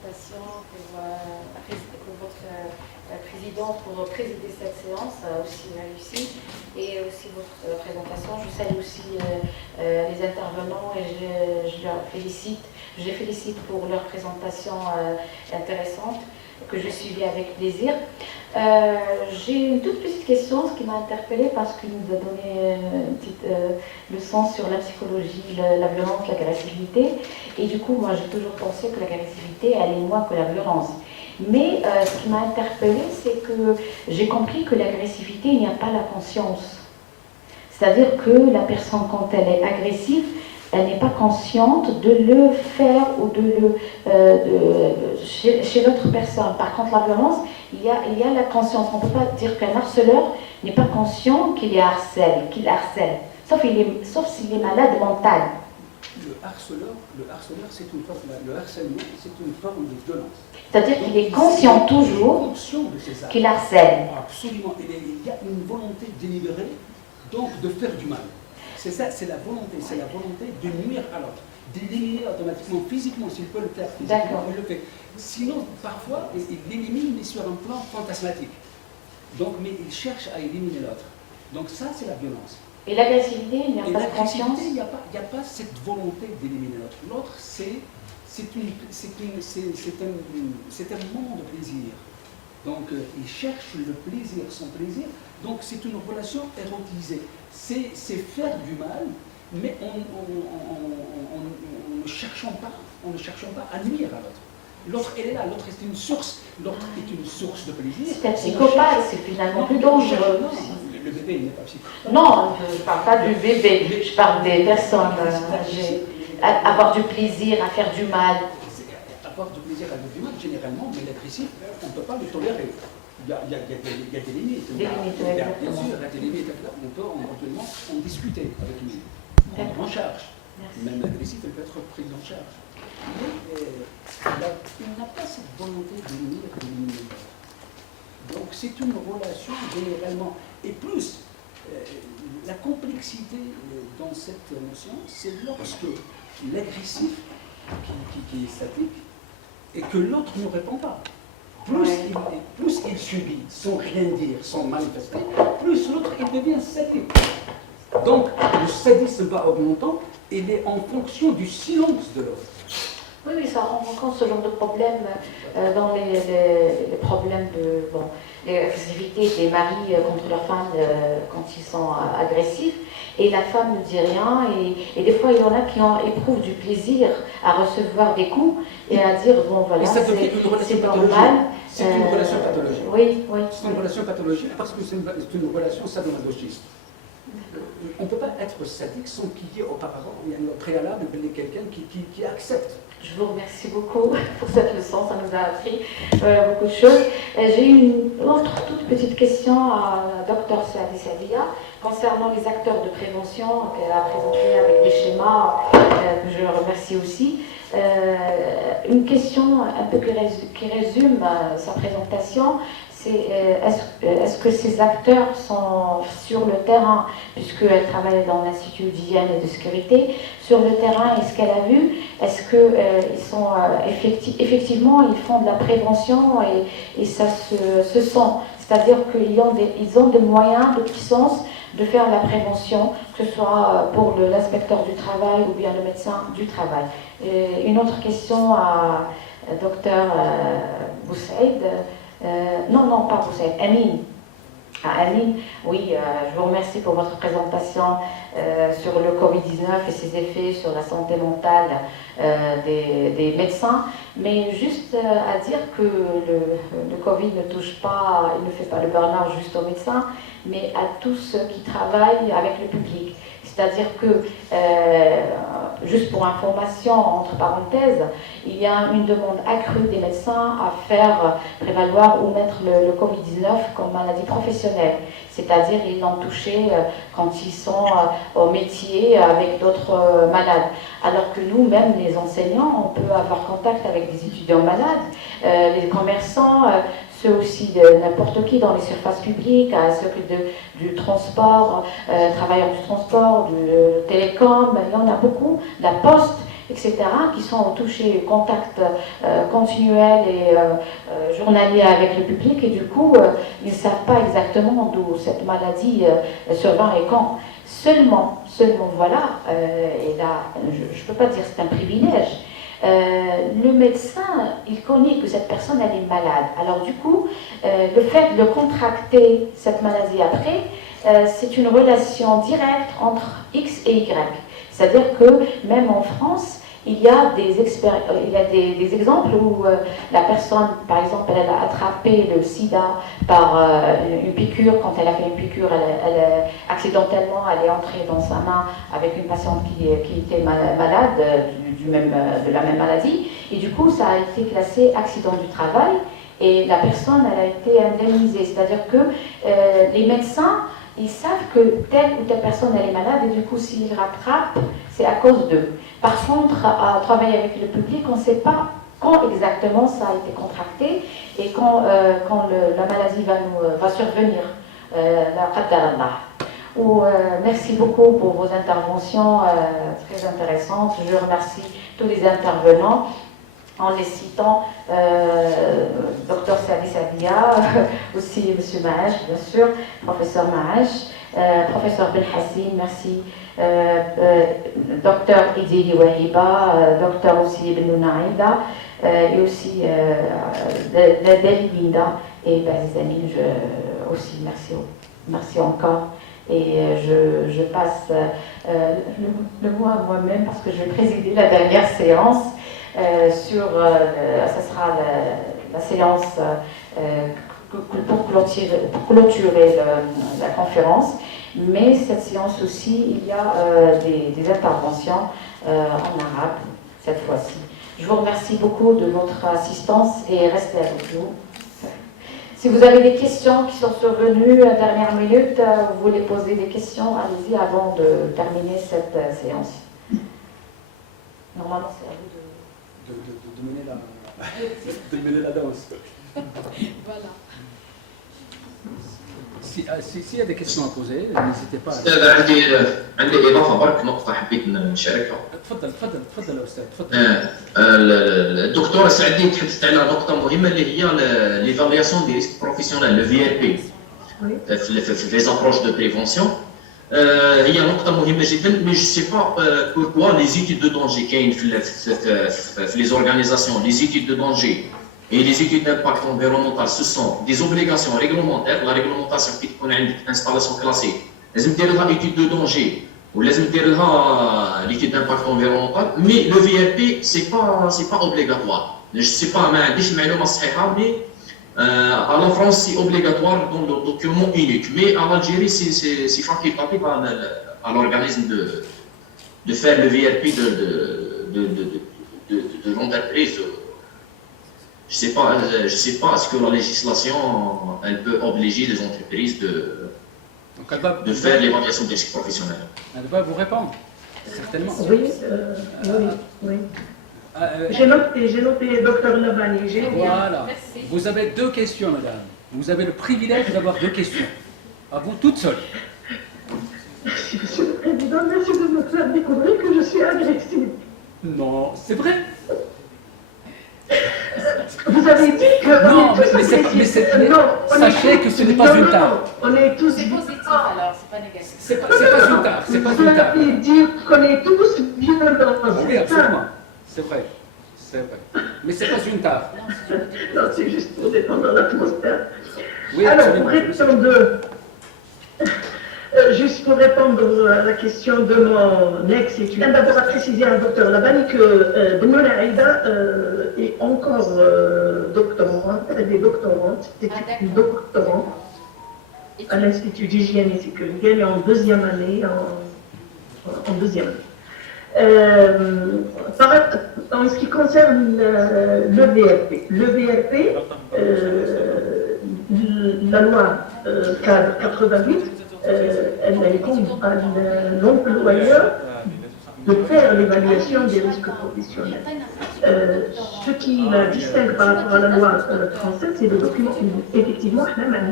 présentation, pour votre président pour présider cette séance aussi réussie et aussi votre présentation. Je salue aussi les intervenants et je les félicite pour leur présentation intéressante que je suivis avec plaisir. J'ai une toute petite question, ce qui m'a interpellée parce qu'il nous a donné une petite leçon sur la psychologie, la violence, l'agressivité. Et du coup, moi, j'ai toujours pensé que l'agressivité allait moins que la violence. Mais ce qui m'a interpellée, c'est que j'ai compris que l'agressivité, il n'y a pas la conscience. C'est-à-dire que la personne, quand elle est agressive, elle n'est pas consciente de le faire ou chez l'autre personne. Par contre, la violence, il y a la conscience. On ne peut pas dire qu'un harceleur n'est pas conscient qu'il harcèle, sauf s'il est malade mental. Le harceleur, c'est une forme, le harcèlement, c'est une forme de violence. C'est-à-dire qu'il est conscient toujours qu'il harcèle. Absolument. Il y a une volonté délibérée, donc, de faire du mal. C'est ça, c'est la volonté de nuire à l'autre, d'éliminer automatiquement, physiquement, s'il peut le faire physiquement, il le fait. Sinon, parfois, il l'élimine, mais sur un plan fantasmatique. Donc, mais il cherche à éliminer l'autre. Donc ça, c'est la violence. Et l'agressivité, il n'y a pas de conscience. Il n'y a pas cette volonté d'éliminer l'autre. L'autre, c'est un moment de plaisir. Donc, il cherche le plaisir, son plaisir. Donc, c'est une relation érotisée. C'est faire du mal, mais en ne cherchant pas à nuire à l'autre. L'autre, elle est là, l'autre est une source de plaisir. C'est un psychopathe, c'est finalement plus dangereux. Le bébé, il n'est pas psychopathe. Non, je ne parle pas du bébé, je parle des personnes âgées. Avoir du plaisir à faire du mal. Avoir du plaisir à faire du mal, généralement, mais l'agressif, on ne peut pas le tolérer. Il y a des limites. Bien sûr, il y a des limites. On peut éventuellement en discuter avec lui. En charge. Même l'agressif, elle peut être prise en charge. Mais il n'a pas cette volonté d'éliminer l'autre. Donc c'est une relation généralement. Et plus, la complexité dans cette notion, c'est lorsque l'agressif, qui est statique, et que l'autre ne répond pas. Plus il subit sans rien dire, sans manifester, plus l'autre il devient sadique. Donc le sadisme va augmentant, il est en fonction du silence de l'autre. Oui, ça rencontre ce genre de problème dans les problèmes de l'agressivité des maris contre leurs femmes quand ils sont agressifs. Et la femme ne dit rien, et des fois il y en a qui éprouvent du plaisir à recevoir des coups et à dire bon voilà, c'est normal. C'est une relation pathologique. Oui. C'est une relation pathologique parce que c'est une relation sadomasochiste. On ne peut pas être sadique sans qu'il y ait auparavant, il y a un préalable, quelqu'un qui accepte. Je vous remercie beaucoup pour cette leçon, ça nous a appris beaucoup de choses. J'ai une autre toute petite question à Dr Saadi Sadia concernant les acteurs de prévention qu'elle a présenté avec des schémas que je remercie aussi. Une question un peu qui résume sa présentation, c'est est-ce que ces acteurs sont sur le terrain, puisqu'elle travaille dans l'Institut d'hygiène et de sécurité, sur le terrain, est-ce qu'elle a vu, est-ce qu'ils sont effectivement, ils font de la prévention et ça se sent, c'est-à-dire qu'ils ont des moyens, de puissance de faire la prévention, que ce soit pour l'inspecteur du travail ou bien le médecin du travail. Et une autre question à Dr Boussaïd. Non, pas Boussaïd, Amine. Amine, oui, je vous remercie pour votre présentation sur le Covid-19 et ses effets sur la santé mentale des médecins, mais juste à dire que le Covid ne touche pas, il ne fait pas le burn-out juste aux médecins, mais à tous ceux qui travaillent avec le public. C'est-à-dire que, juste pour information, entre parenthèses, il y a une demande accrue des médecins à faire prévaloir ou mettre le Covid-19 comme maladie professionnelle. C'est-à-dire ils l'ont touché quand ils sont au métier avec d'autres malades. Alors que nous, même les enseignants, on peut avoir contact avec des étudiants malades, les commerçants, ceux aussi de n'importe qui dans les surfaces publiques, ceux du transport, travailleurs du transport, du télécom, il y en a beaucoup, la poste, etc., qui sont au toucher, contact continuel et journalier avec le public, et du coup, ils ne savent pas exactement d'où cette maladie survient et quand. Seulement, voilà, et là, je ne peux pas dire que c'est un privilège, le médecin, il connaît que cette personne, elle est malade. Alors du coup, le fait de contracter cette maladie après, c'est une relation directe entre X et Y. C'est-à-dire que même en France, il y a des exemples où la personne, par exemple, elle a attrapé le sida par une piqûre. Quand elle a fait une piqûre, accidentellement, elle est entrée dans sa main avec une patiente qui était malade de la même maladie. Et du coup, ça a été classé accident du travail et la personne, elle a été indemnisée. C'est-à-dire que les médecins, ils savent que telle ou telle personne, elle est malade et du coup, s'ils rattrapent, c'est à cause d'eux. Par contre, à travailler avec le public, on ne sait pas quand exactement ça a été contracté et quand la maladie va survenir. Merci beaucoup pour vos interventions très intéressantes. Je remercie tous les intervenants en les citant, Dr Sadi Sadia, aussi M. Maash, bien sûr, professeur Maash, professeur Belhassim, merci, Dr Idili Wahiba, Dr aussi Ibn Naïda, et aussi Linda et Bazizamin, aussi merci encore. Et je passe le mot à moi-même parce que je vais présider la dernière séance. Ça sera la séance pour clôturer la conférence, mais cette séance aussi, il y a des interventions en arabe cette fois-ci. Je vous remercie beaucoup de votre assistance et restez avec nous. Si vous avez des questions qui sont survenues à dernière minute, vous voulez poser des questions, allez-y avant de terminer cette séance. Normalement, c'est à vous de mener la danse. Voilà. S'il y a des questions à poser, n'hésitez pas. عندي إضافة برك نقطة حبيت نشاركها. تفضل يا أستاذ، تفضل. الدكتورة سعدين تحدثت على نقطة مهمة اللي هي l'évaluation des risques professionnels, le VIP. في les approches de prévention. هي نقطة مهمة جدا، mais je sais pas pourquoi les études de danger كاين في les organisations, les études de danger et les études d'impact environnemental, ce sont des obligations réglementaires. La réglementation qui تكون عندك installation classée لازم دير لها étude de danger ولازم دير لها l'étude d'impact environnemental, mais le VIP c'est pas obligatoire. Je sais pas, ما عنديش المعلومة الصحيحة, mais à la France, c'est obligatoire dans le document unique, mais à l'Algérie, c'est facultatif à l'organisme de faire le VRP de l'entreprise. Je sais pas, est-ce que la législation, elle peut obliger les entreprises de faire l'évaluation des risques professionnels. Elle va vous répondre, certainement. Oui. J'ai noté Dr Labani. Voilà. Merci. Vous avez deux questions, madame. Vous avez le privilège d'avoir deux questions. À vous toute seule. Merci, Monsieur le Président. Merci de me faire découvrir que je suis agressive. Non, c'est vrai. Vous avez dit que... Non, sachez que ce n'est pas une tare. On est tous... C'est positif alors, c'est pas négatif. C'est pas une tare, c'est pas Vous une tare. avez dit qu'on est tous violents. Oui, absolument. C'est vrai. Mais c'est pas une tare. Non, c'est juste pour détendre l'atmosphère. Oui, alors, absolument. Juste pour répondre à la question de mon ex-étudiant, d'abord à préciser à Dr Labani que Benouna Aïda est encore doctorante, elle est doctorante, c'est une doctorante à l'Institut d'hygiène et sécurité, elle est en deuxième année, en deuxième année. En ce qui concerne le VRP, la loi cadre 88, elle incombe à l'employeur de faire l'évaluation des risques professionnels. Ce qui la distingue par rapport à la loi française, c'est le document, effectivement, même un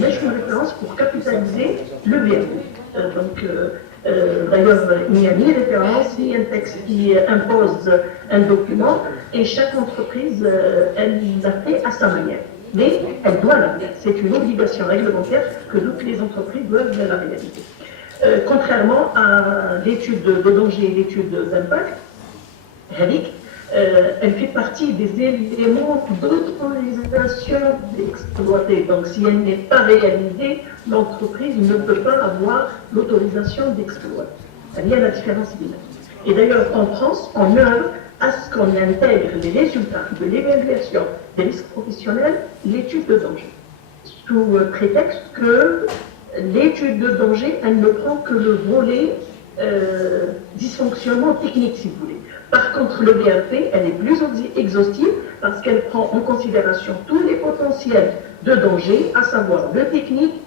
référence pour capitaliser le VRP. Donc, D'ailleurs, il n'y a ni référence, ni un texte qui impose un document, et chaque entreprise, elle l'a fait à sa manière. Mais elle doit la faire. C'est une obligation réglementaire que toutes les entreprises doivent la réaliser. Contrairement à l'étude de danger et l'étude d'impact, elle fait partie des éléments d'autorisation d'exploiter. Donc, si elle n'est pas réalisée, l'entreprise ne peut pas avoir l'autorisation d'exploiter. Il y a la différence bilan. Et d'ailleurs, en France, on œuvre à ce qu'on intègre les résultats de l'évaluation des risques professionnels, l'étude de danger, sous prétexte que l'étude de danger, elle ne prend que le volet dysfonctionnement technique, si vous voulez. Par contre, le BRP, elle est plus exhaustive parce qu'elle prend en considération tous les potentiels de danger, à savoir le technique,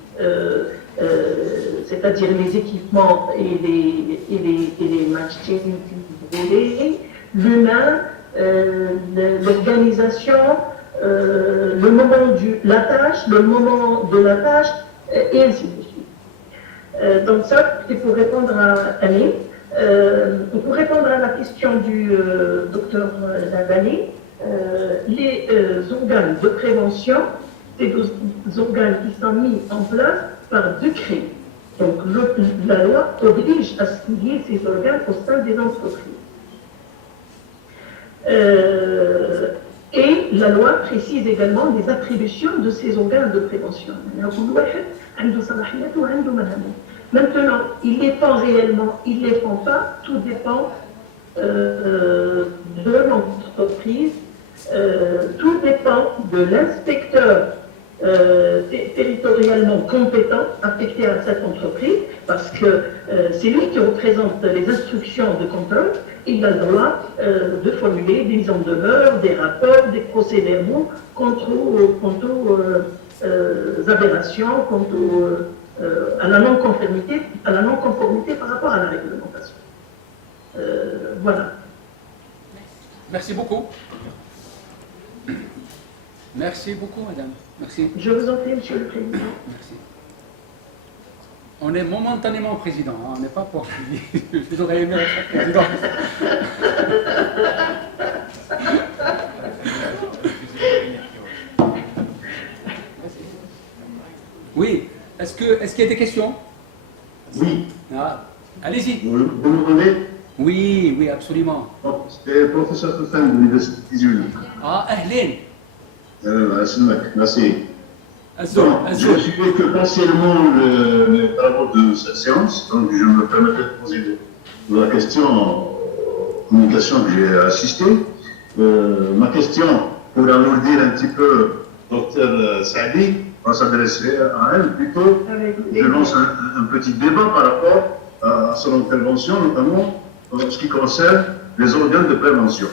c'est-à-dire les équipements et les machines, si vous voulez, l'humain, l'organisation, le moment le moment de la tâche, et ainsi de suite. Donc ça, c'est pour répondre à Annie. Pour répondre à la question du docteur Lavallée, les organes de prévention, c'est des organes qui sont mis en place par décret. Donc la loi oblige à ce qu'il y ait ces organes au sein des entreprises. Et la loi précise également les attributions de ces organes de prévention. Maintenant, ils les font réellement, ils ne les font pas, tout dépend de l'entreprise, tout dépend de l'inspecteur territorialement compétent affecté à cette entreprise, parce que c'est lui qui représente les instructions de contrôle. Il a le droit de formuler des mises en demeure, des rapports, des procès-verbaux quant aux aberrations, à la non-conformité par rapport à la réglementation. Voilà. Merci beaucoup. Merci beaucoup, madame. Merci. Je vous en prie, monsieur le président. Merci. On est momentanément président, hein, on n'est pas poursuivi. Je vous aurais aimé être président. Oui, est-ce qu'il y a des questions? Oui. Ah, allez-y. Vous m'entendez? Oui, oui, absolument. C'est le professeur Toufan de l'Université de Zurich. Ah, Ahlin. Merci. Azul, Je ne suivais que partiellement les travaux de cette séance, donc je me permettrai de poser la question en communication que j'ai assisté. Ma question, pour alourdir un petit peu Dr Saadi, va s'adresser à elle plutôt. Je lance un petit débat par rapport à son intervention, notamment en ce qui concerne les organes de prévention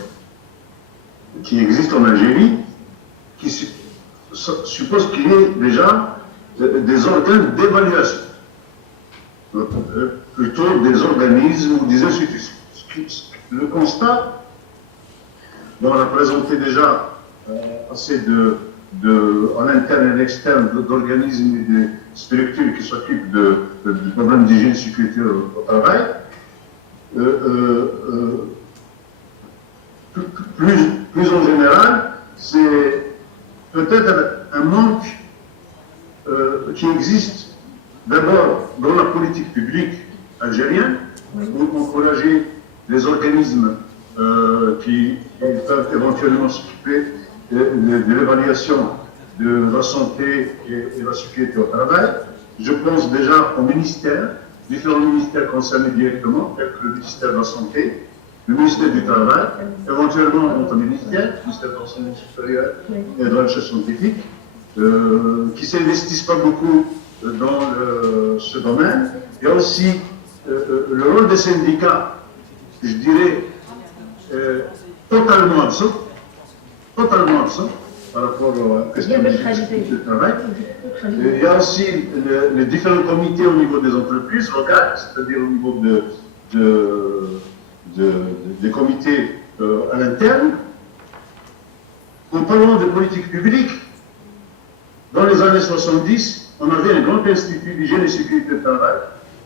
qui existent en Algérie, qui suppose qu'il y ait déjà des organes d'évaluation, plutôt des organismes ou des institutions. Le constat, on a présenté déjà assez en interne et en externe d'organismes et de structures qui s'occupent de problèmes d'hygiène et de sécurité au travail. Plus en général, c'est peut-être un manque qui existe d'abord dans la politique publique algérienne, pour encourager les organismes qui peuvent éventuellement s'occuper de l'évaluation de la santé et de la sécurité au travail. Je pense déjà aux ministères, différents ministères concernés directement, tels que le ministère de la Santé, le ministère du Travail, éventuellement notre ministère, le ministère de l'Enseignement supérieur et de la recherche scientifique, qui ne s'investissent pas beaucoup dans ce domaine. Il y a aussi le rôle des syndicats, je dirais, totalement absent par rapport à la question du travail. Il y a aussi les différents comités au niveau des entreprises locales, c'est-à-dire au niveau des comités à l'interne. En parlant de politique publique, dans les années 70, on avait un grand institut d'hygiène et sécurité de travail,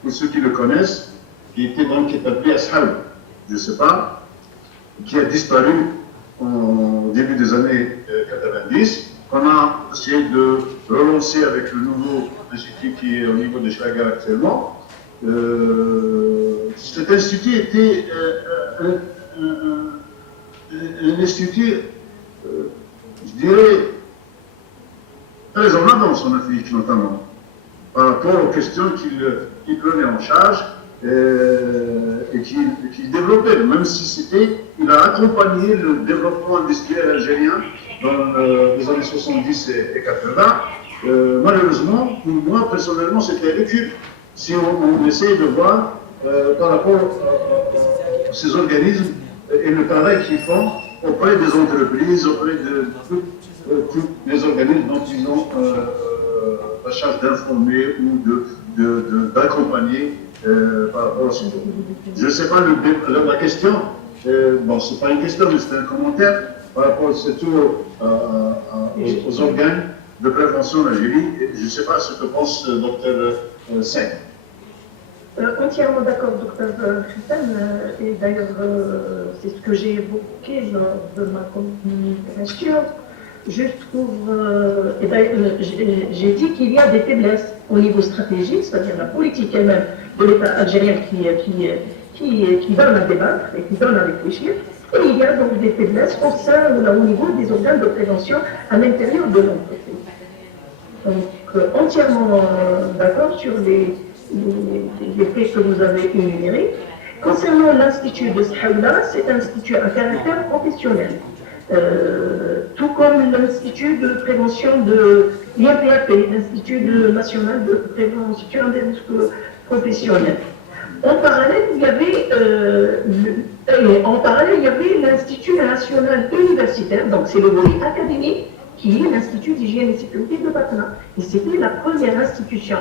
pour ceux qui le connaissent, qui était donc établi à Sahel, je ne sais pas, qui a disparu au début des années 90, qu'on a essayé de relancer avec le nouveau institut qui est au niveau de Chagar actuellement. Cet institut était un institut, je dirais, très en avance en Afrique notamment, par rapport aux questions qu'il prenait en charge et qu'il développait, même si il a accompagné le développement industriel algérien dans les années 70 et 80. Malheureusement, pour moi, personnellement, c'était recul. Si on essaie de voir par rapport à ces organismes et le travail qu'ils font auprès des entreprises, auprès de tous les organismes dont ils ont la charge d'informer ou d'accompagner par rapport à ce. Je ne sais pas la question, bon, ce n'est pas une question, mais c'est un commentaire par rapport surtout aux organes de prévention en Algérie. Je ne sais pas ce que pense Dr Seng. Entièrement d'accord, Dr Khatam, et d'ailleurs c'est ce que j'ai évoqué lors de ma communication. Je trouve, et d'ailleurs j'ai dit qu'il y a des faiblesses au niveau stratégique, c'est-à-dire la politique elle-même de l'État algérien qui donne à débattre et qui donne à réfléchir, et il y a donc des faiblesses au niveau des organes de prévention à l'intérieur de l'entreprise. Donc entièrement d'accord sur les faits que vous avez énumérés. Concernant l'Institut de Sahaoula, c'est un institut à caractère professionnel, tout comme l'Institut de prévention de l'INPAP, l'Institut national de prévention des risques professionnels. En parallèle, il y avait l'Institut national universitaire, donc c'est le volet académique, qui est l'Institut d'hygiène et sécurité de Batna. Et c'était la première institution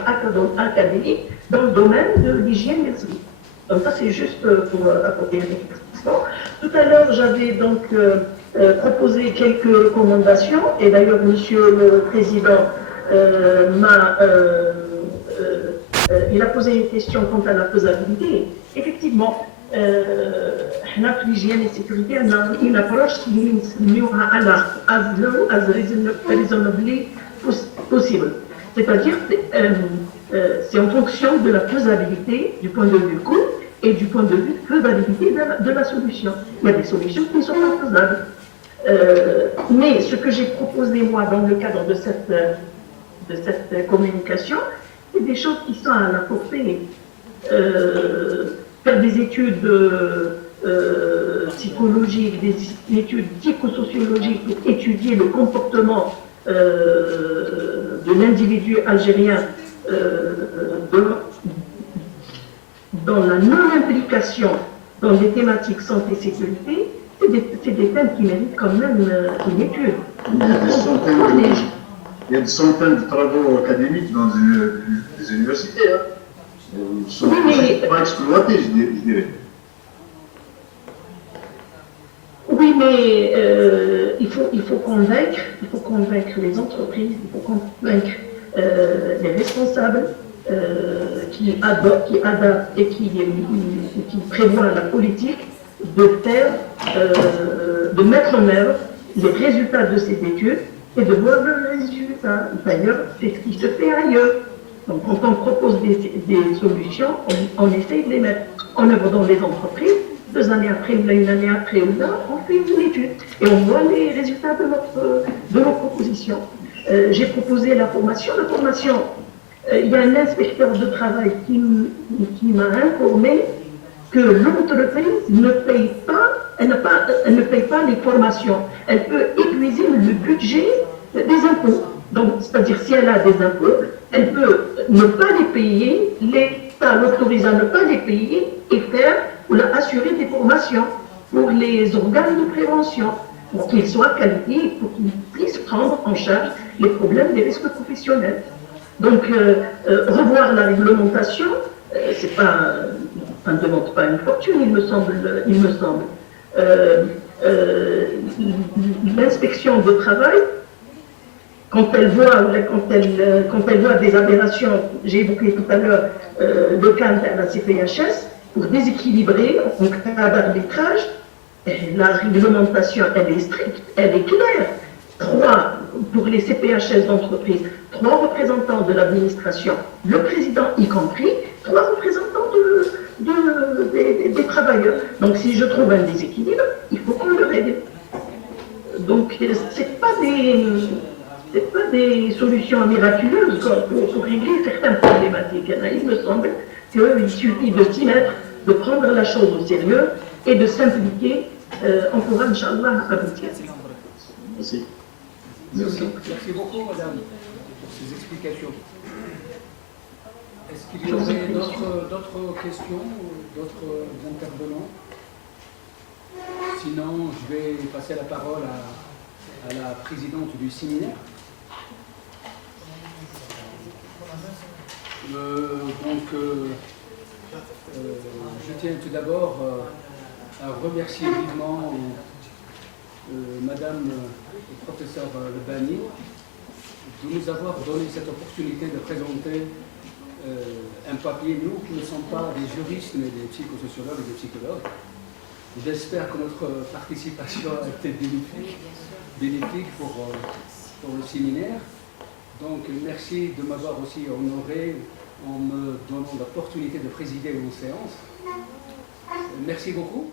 académique dans le domaine de l'hygiène et de sécurité. Donc ça, c'est juste pour apporter une explication. Tout à l'heure, j'avais donc proposé quelques recommandations, et d'ailleurs, Monsieur le Président il a posé une question quant à la faisabilité. Effectivement, l'hygiène et sécurité, on a une approche qui est as reasonably possible. C'est-à-dire, c'est en fonction de la faisabilité du point de vue coût et du point de vue faisabilité de la solution. Il y a des solutions qui ne sont pas faisables. Mais ce que j'ai proposé, moi, dans le cadre de cette communication, c'est des choses qui sont à la portée. Faire des études psychologiques, des études psychosociologiques pour étudier le comportement de l'individu algérien dans la non-implication dans les thématiques santé-sécurité, c'est des thèmes qui méritent quand même une étude. Il y a des centaines de travaux académiques dans les universités. Hein. Ils ne sont pas exploités, je dirais. Oui, mais il faut convaincre les entreprises, il faut convaincre les responsables qui adaptent et qui prévoient la politique de mettre en œuvre les résultats de ces études et de voir le résultat. D'ailleurs, c'est ce qui se fait ailleurs. Donc, quand on propose des solutions, on essaye de les mettre en œuvre dans les entreprises. 2 années après, ou là, 1 année après, ou là, on fait une étude et on voit les résultats de nos propositions. J'ai proposé la formation. La formation, il y a un inspecteur de travail qui m'a informé que l'entreprise ne paye pas, elle ne paye pas les formations. Elle peut épuiser le budget des impôts. Donc, c'est-à-dire, si elle a des impôts, elle peut ne pas les payer, l'État l'autorise à ne pas les payer et faire ou assurer des formations pour les organes de prévention, pour qu'ils soient qualifiés, pour qu'ils puissent prendre en charge les problèmes des risques professionnels. Donc, revoir la réglementation, ça ne demande pas une fortune, il me semble. L'inspection de travail, quand elle voit des aberrations, j'ai évoqué tout à l'heure le cas de la CPHS, pour déséquilibrer en cas d'arbitrage. La réglementation, elle est stricte, elle est claire. 3 pour les CPHS d'entreprise, 3 représentants de l'administration, le président y compris, 3 représentants des travailleurs. Donc si je trouve un déséquilibre, il faut qu'on le règle. Donc c'est pas des solutions miraculeuses pour régler certaines problématiques. Il me semble qu'il suffit de s'y mettre, de prendre la chose au sérieux et de s'impliquer. On pourra, Inch'Allah, aboutir. Merci. Merci beaucoup, madame, pour ces explications. Est-ce qu'il y aurait d'autres questions, d'autres intervenants? Sinon, je vais passer la parole à la présidente du séminaire. Je tiens tout d'abord à remercier vivement Madame le professeur Lebani de nous avoir donné cette opportunité de présenter un papier, nous qui ne sommes pas des juristes mais des psychosociologues et des psychologues. J'espère que notre participation a été bénéfique pour le séminaire. Donc merci de m'avoir aussi honoré en me donnant l'opportunité de présider une séance. Merci beaucoup.